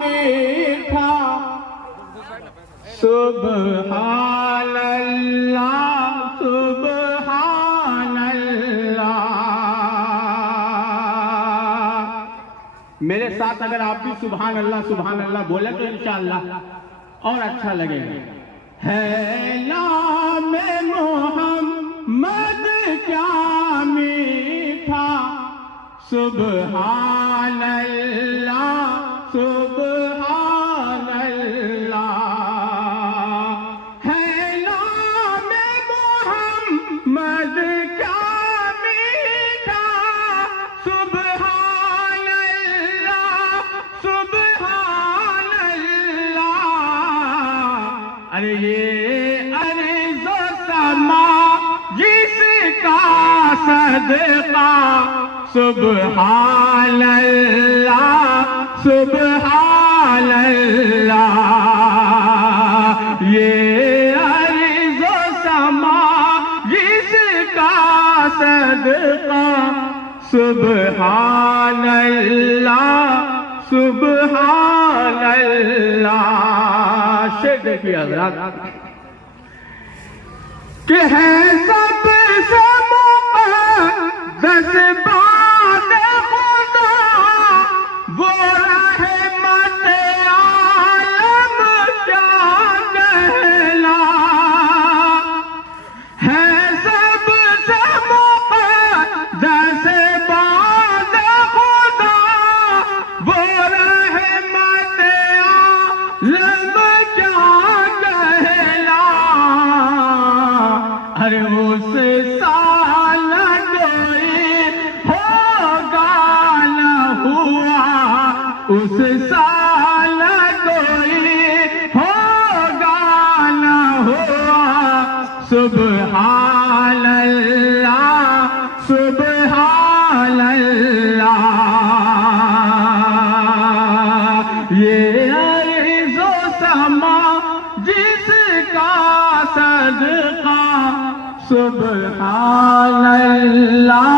मीठा सुबहान अल्लाह सुबहान अल्लाह। मेरे साथ अगर आप भी सुबहान अल्लाह बोले तो इंशाअल्लाह और अच्छा लगेगा। है नाम मोहम्मद क्या मीठा सुबहान अल्लाह सुबहान अल्लाह। है नाम मोहम्मद क्या मीठा सुबहान अल्लाह सुबहान अल्लाह। अरे ये अर्ज़ समा जिसका सदका सुबहान अल्लाह सुबहान अल्लाह। ये अर्ज़ समा जिसका सदका सुबहान अल्लाह सुबहान अल्लाह। शेर देखिए हज़रात कि है सबसे मुक़द्दस बात खुदा वो रहमत आलम क्या कहला। है सबसे मुक़द्दस बात खुदा वो रहमत आलम क्या कहला। अरे उस साल कोई होगा न हुआ उस साल कोई होगा न हुआ सुबहान अल्लाह सुबहान अल्लाह। ये अर्ज़ समा जिसका सदका सुबहान अल्लाह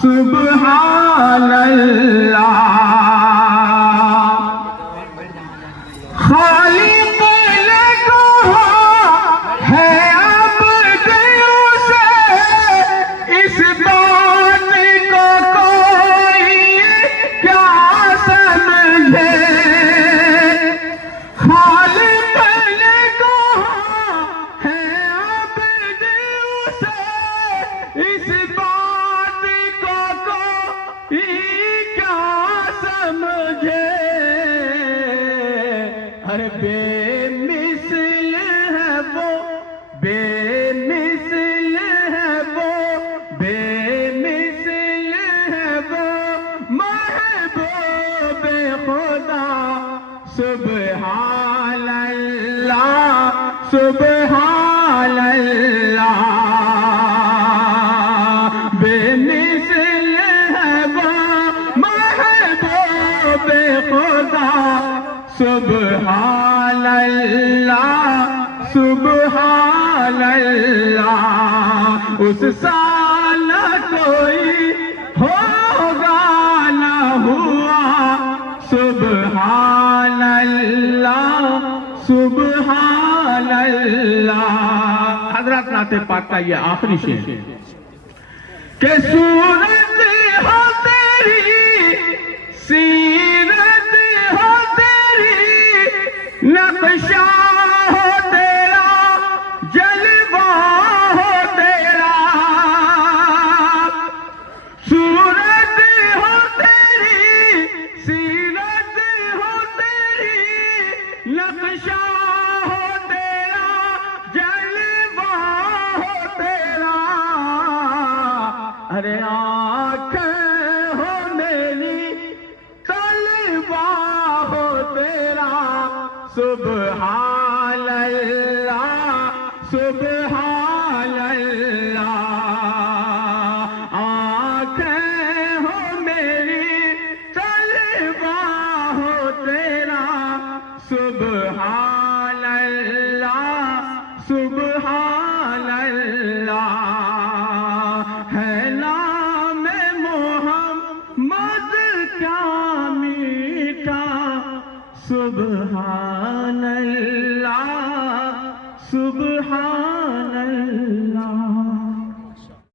सुबहान अल्लाह। खालिक ने कहा है अब उसे इस बात को कोई क्या समझे। खालिक ने कहा है अब उसे इस बात को कोई क्या समझे। अरे बेमिसल है वो बेमिसल है वो बेमिसल है वो महबूब खुदा सुबहान अल्लाह सुबहान अल्लाह। बेमिसल है वो महबूब खुदा सुबहान अल्लाह सुबहान अल्लाह। उस साल कोई होगा न हुआ सुबहान अल्लाह सुबहान अल्लाह। हज़रत नाते पाक का ये आखिरी शेर के सूरत हो तेरी सीरत हो तेरी नक्शा हो तेरा जलवा हो तेरा। सूरत हो तेरी सीरत हो तेरी नक्शा हो तेरा जलवा हो तेरा। अरे आँखें हो मेरी तलवा हो तेरा सुबहान अल्लाह सुबहान अल्लाह। आँखें हो मेरी तलवा हो तेरा सुबहान अल्लाह सुबहान अल्लाह। है नाम मोहम्मद क्या मीठा सुभान अल्लाह सुभान